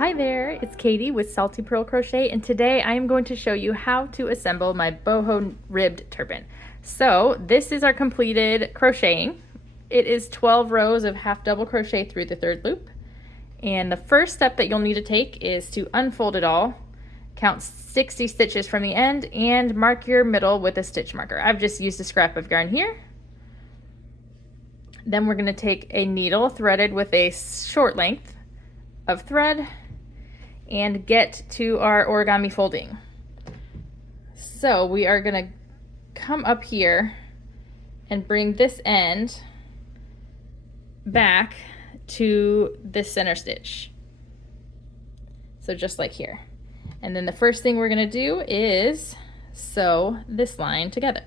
Hi there, it's Katie with Salty Pearl Crochet, and today I am going to show you how to assemble my boho ribbed turban. So this is our completed crocheting. It is 12 rows of half double crochet through the third loop. And the first step that you'll need to take is to unfold it all, count 60 stitches from the end, and mark your middle with a stitch marker. I've just used a scrap of yarn here. Then we're going to take a needle threaded with a short length of thread and get to our origami folding. So we are going to come up here and bring this end back to this center stitch. So just like here. And then the first thing we're going to do is sew this line together.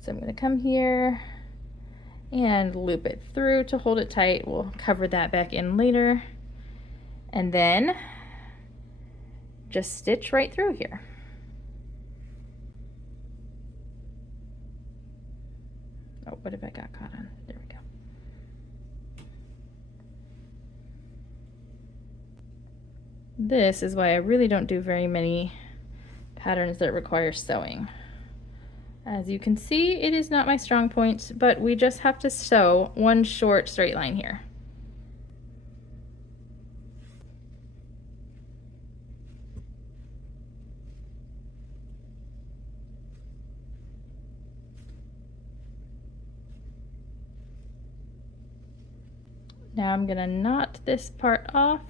So I'm going to come here and loop it through to hold it tight. We'll cover that back in later. And then just stitch right through here. Oh, what have I got caught on? There we go. This is why I really don't do very many patterns that require sewing. As you can see, it is not my strong point, but we just have to sew one short straight line here. Now I'm gonna knot this part off.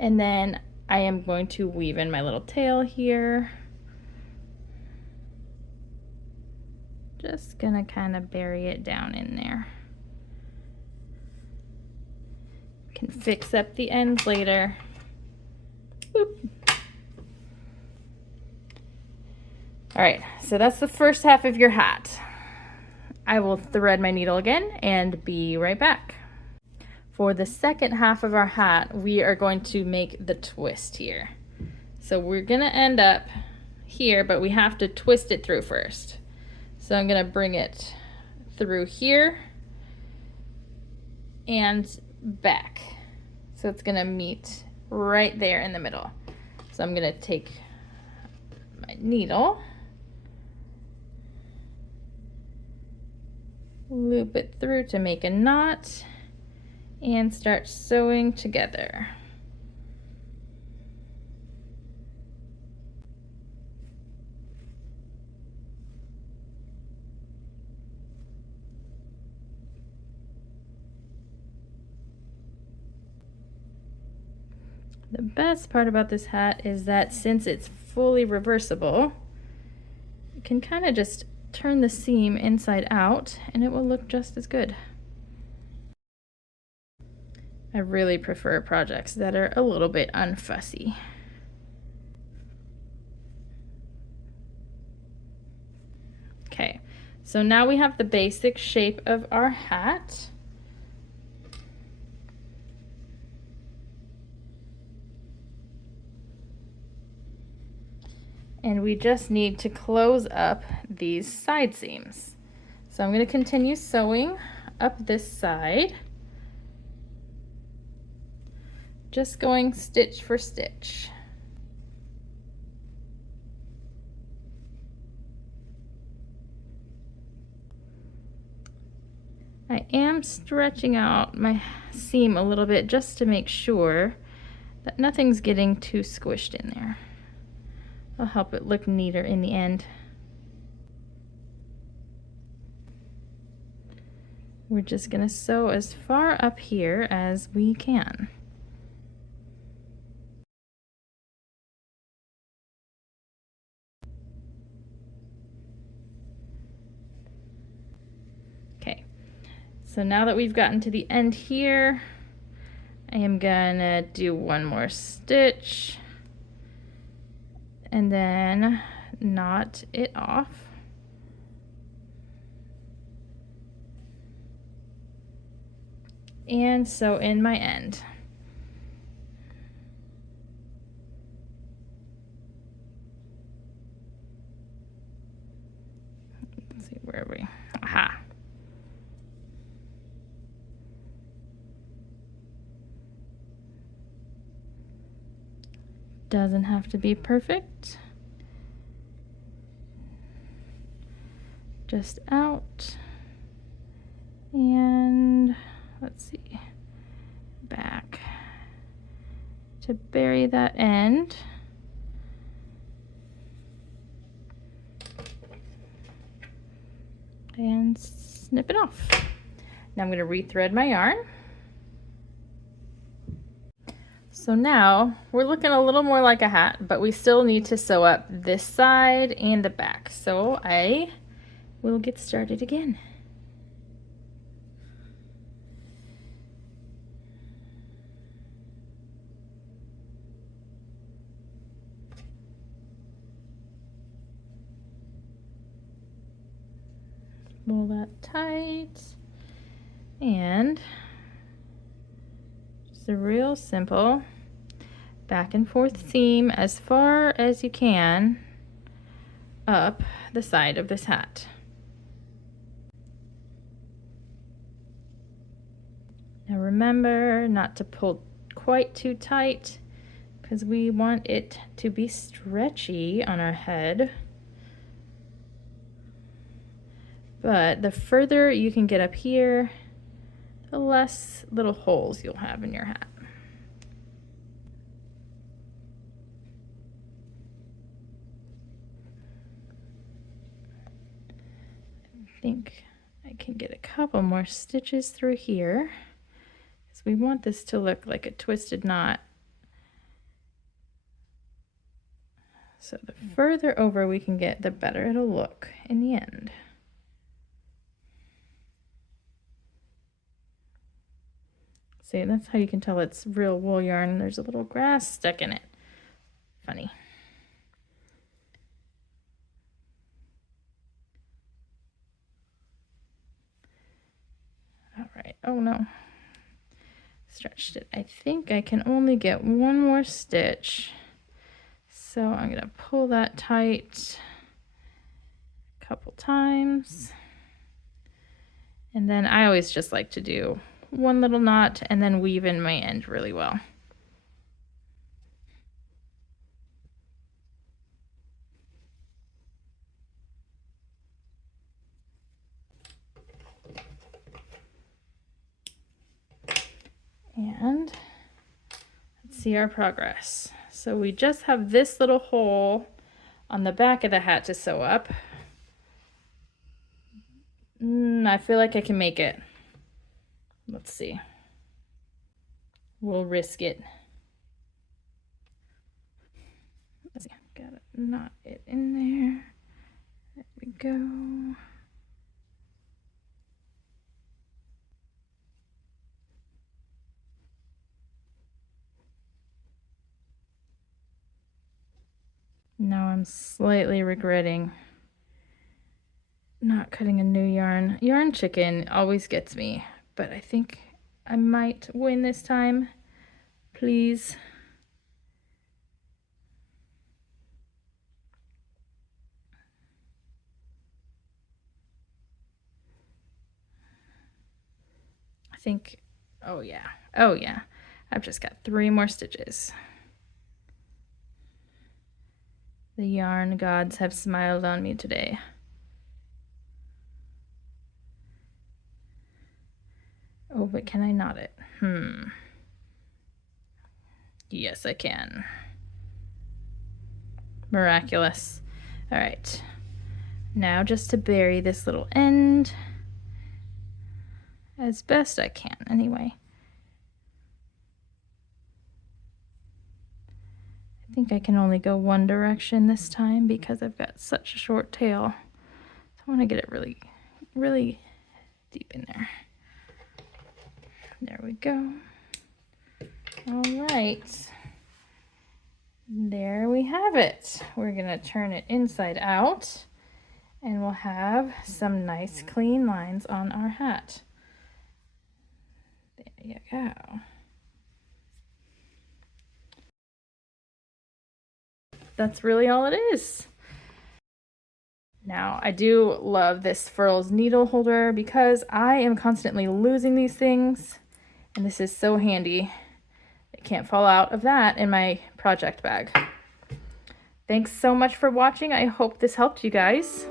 And then I am going to weave in my little tail here. Just gonna kind of bury it down in there. Can fix up the ends later. Boop. All right, so that's the first half of your hat. I will thread my needle again and be right back. For the second half of our hat, we are going to make the twist here. So we're gonna end up here, but we have to twist it through first. So I'm gonna bring it through here and back. So it's gonna meet right there in the middle. So I'm gonna take my needle, loop it through to make a knot, and start sewing together. The best part about this hat is that since it's fully reversible, you can kind of just turn the seam inside out and it will look just as good. I really prefer projects that are a little bit unfussy. Okay, so now we have the basic shape of our hat. And we just need to close up these side seams. So I'm going to continue sewing up this side, just going stitch for stitch. I am stretching out my seam a little bit just to make sure that nothing's getting too squished in there. It'll help it look neater in the end. We're just going to sew as far up here as we can. Okay, so now that we've gotten to the end here, I am gonna do one more stitch and then knot it off. And sew in my end. Where are we? Aha. Doesn't have to be perfect. Just out. And let's see. Back. To bury that end. And snip it off. Now I'm going to rethread my yarn. So now we're looking a little more like a hat, but we still need to sew up this side and the back. So I will get started again. Pull that tight, and just a real simple back and forth seam as far as you can up the side of this hat. Now remember not to pull quite too tight because we want it to be stretchy on our head. But the further you can get up here, the less little holes you'll have in your hat. I think I can get a couple more stitches through here because we want this to look like a twisted knot. So the further over we can get, the better it'll look in the end. See, that's how you can tell it's real wool yarn. There's a little grass stuck in it. Funny. All right. Oh no. Stretched it. I think I can only get one more stitch. So I'm going to pull that tight a couple times. And then I always just like to do one little knot and then weave in my end really well. And let's see our progress. So we just have this little hole on the back of the hat to sew up. I feel like I can make it. Let's see. We'll risk it. Let's see. Gotta knot it in there. There we go. Now I'm slightly regretting not cutting a new yarn. Yarn chicken always gets me, but I think I might win this time. Please. I think, oh yeah, I've just got 3 more stitches. The yarn gods have smiled on me today. Oh, but can I knot it? Yes, I can. Miraculous. All right. Now just to bury this little end as best I can anyway. I think I can only go one direction this time because I've got such a short tail. So I want to get it really, really deep in there. There we go. All right. There we have it. We're going to turn it inside out and we'll have some nice clean lines on our hat. There you go. That's really all it is. Now, I do love this Furls needle holder because I am constantly losing these things, and this is so handy. It can't fall out of that in my project bag. Thanks so much for watching. I hope this helped you guys.